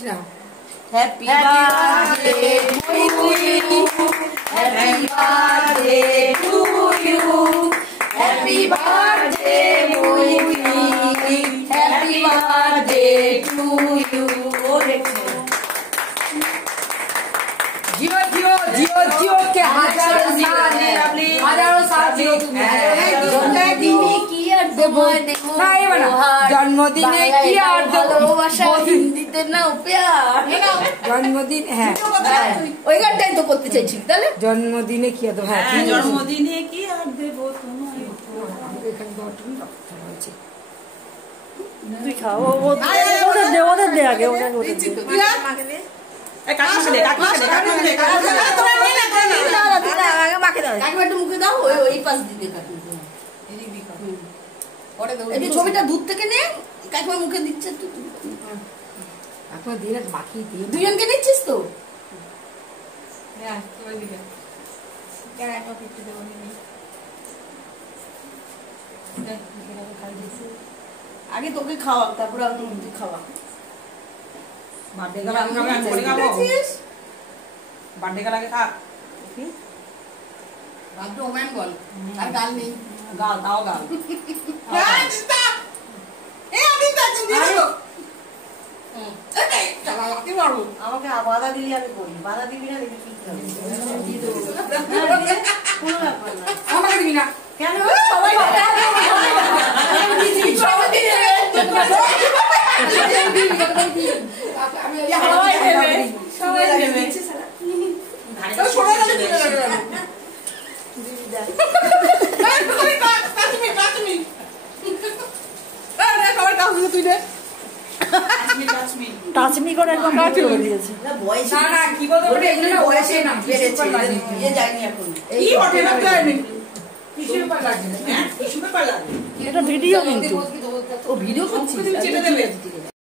বলিস না। Happy birthday to you, happy birthday to you, happy birthday Maitri, happy birthday to you. জিও জিও জিও জিও কে হাজারো সাল জিও তুমি। জন্মদিনে কি আর তোমায় দেব, জন্মদিনে কি আর ভালোবাসা হিন্দিতে না প্যার। জন্মদিন, হ্যাঁ ওই গানটাই তো করতে চাইছি তাহলে। জন্মদিনে কি আর, হ্যাঁ জন্মদিনে কি আর দেব তোমায়। এখানে বটন রাখতে হয়েছে। তুই খাও, ওদের দে আগে, ওদের দে। মুখে দাও, ওই পাশ দিতে ছবিটা দূর থেকে নে, কাকিমার মুখে দিচ্ছে তো, এখন দিয়ে মাখিয়ে দিয়ে দুজনকে দিচ্ছিস তো। আগে তোকে খাওয়া, তারপরে আমি তোমাকে খাওয়া। বার্থডে গাল আগে খা। বার্থডে ওম্যান বল, আর গাল নেই। গাল দাও, গাল আমাকে বাধা দিলি আমি করি, বাধা দিবি না দেখি কি হবে। আমাকে দিবি না কেন? সবাই টাচমি করে একদম কাটি করে দিয়েছে। না কি বলতো ওটা, এগুলো না বয়সে না বেড়েছে, যায়নি এখন। কি ওঠে না যায়নি, টিস্যু পেপার লাগবে না। টিস্যু পেপার লাগে। এটা ভিডিও কিন্তু। ও ভিডিও করছিস? চেটে দেবে।